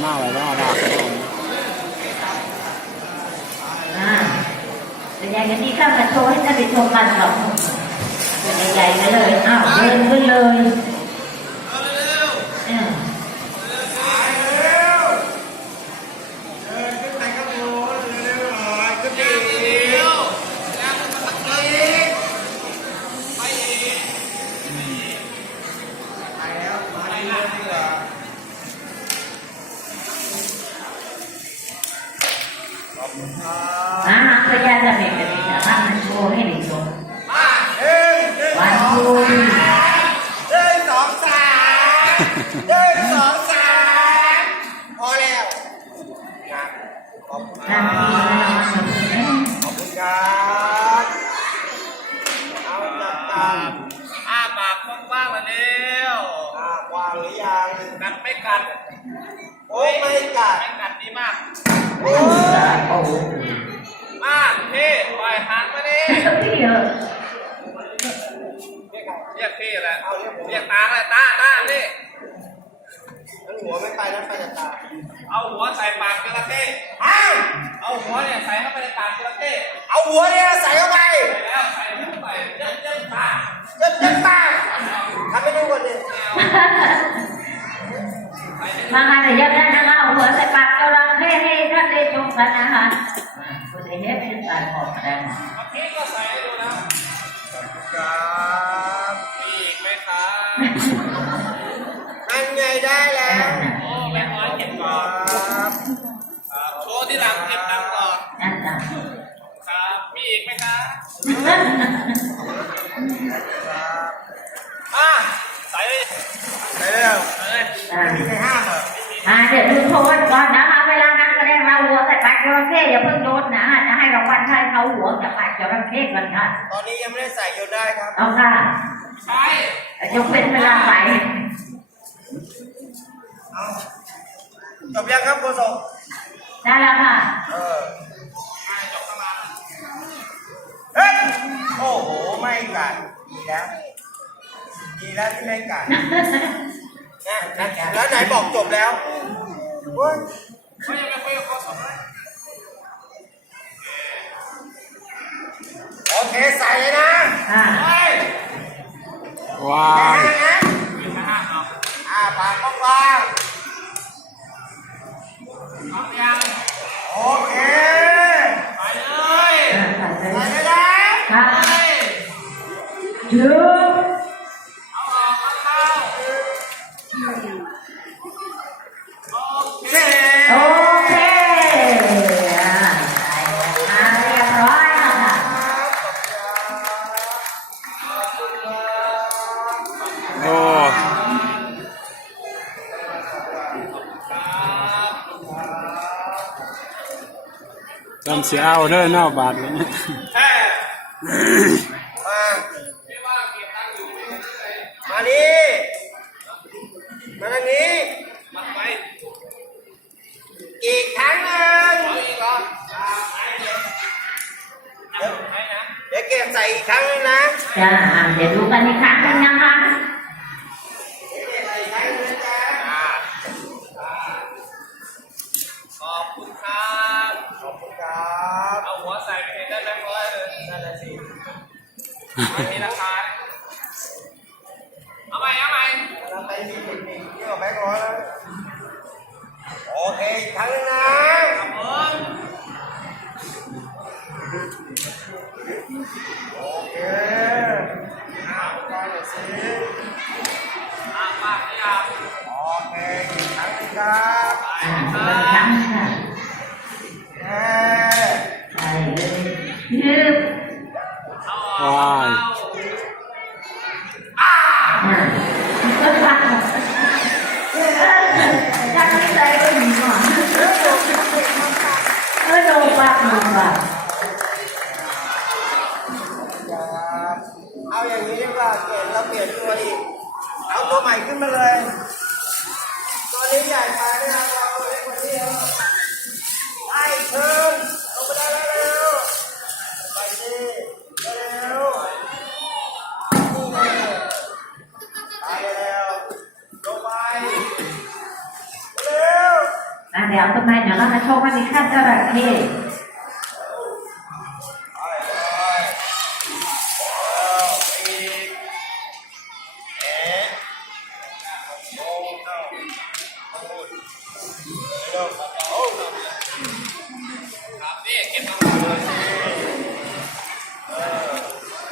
หน้าไว้แล้วดาบแต่ใหญ่กันนี้ข้ามมาโชว์ให้ท่านไปชมกันหรอกใหญ่ๆกันเลยอ้าวเดินขึ้นเลยพยานจะเด็กกันนี้นะข้ามมาโชว์ให้เด็กชมวันคู1 2 3พอแล้วขอบคุณครับขอบคุณครับเอาจับตาปากกว้างๆมาเร็วกว้างหรือยังกัดไม่กัดโอ้ไม่กัดไม่กัดดีมากโอ้มากพี่ปล่อยหางมาดิเรียกพี่แหละเรียกตาเลยตานี่แล้วหัวไม่ไปแล้วไปแต่ตาเอาหัวใส่ปากจระเข้เอาหัวเนี่ยใส่เข้าไปในปากจระเข้เอาหัวเนี่ยใส่เข้าไปแล้วใส่เข้าไปเย็นตาเย็นตาทำให้ดูก่อนดิมาค่ะเดี๋ยวจะนะคะเอาหัวใส่ปากจระเข้ให้ท่านได้ชมกันนะคะคุณเห็นเป็นสายขอบแดงพี่ก็ใส่ให้ดูนะมีอีกไหมครับอันใหญ่ได้แล้วโอ้แม่น้อยเก็บก่อนโชว์ที่หลังเก็บตังก่อนครับมีอีกไหมครับใส่แล้วมีใครห้ามเหรอเดี๋ยวดูโทษก่อนนะคะเวลานั้นก็ได้เราหัวใส่ปากจระเข้อย่าเพิ่งโดนนะจะให้รางวัลให้เขาหัวจากปากจระเข้กันค่ะตอนนี้ยังไม่ได้ใส่โยนได้ครับเอาค่ะใช่ยกเป็นเวลาใส่จบยังครับโฆษกได้แล้วค่ะจบประมาณเฮ้ยโอ้โหไม่กัดดีแล้วที่ไม่กัดแล้วไหนบอกจบแล้วเขายังไม่คุยกับเขาสองเลยโอเคใส่เลยนะว้าวปากกว้างโอเคไปเลยใส่เลยนะยืมเอาออกเข้าโอเคเรียบร้อยแล้วค่ะโอ้จำเสียเอาเด้อหน้าบาทเลยมาดิมาทางนี้มาไปอีกครั้งหนึ่งเดี๋ยวเก็บใส่อีกครั้งนึงนะเดี๋ยวดูกันอีกครั้งนึงนะคะขอบคุณครับเอาหัวใส่ไปได้แบงค์ร้อยเลยนั่นแหละสิไม่มีราคาเอาใหม่เราไปมีเทคนิคเยอะแบงค์ร้อยแล้วโอเคอีกครั้งนึงนะโอเคก่อนเลยสิปากไม่อาบโอเคอีกครั้งนึงครับครั้งค่ะยืมว้าวจังไม่ใจก็หนีหน่อยโดนปากเอาอย่างนี้ดีกว่าเราเปลี่ยนตัวอีกเอาตัวใหม่ขึ้นมาเลยตัวนี้ใหญ่ไปนะครับเราเล็กกว่านี้ไอ้เชิญลงไปได้แล้วไปดิเร็วไปแล้วลงไปเร็ว เดี๋ยวตรงไหนเดี๋ยวเราจะโชว์กันอีกขั้นจระเข้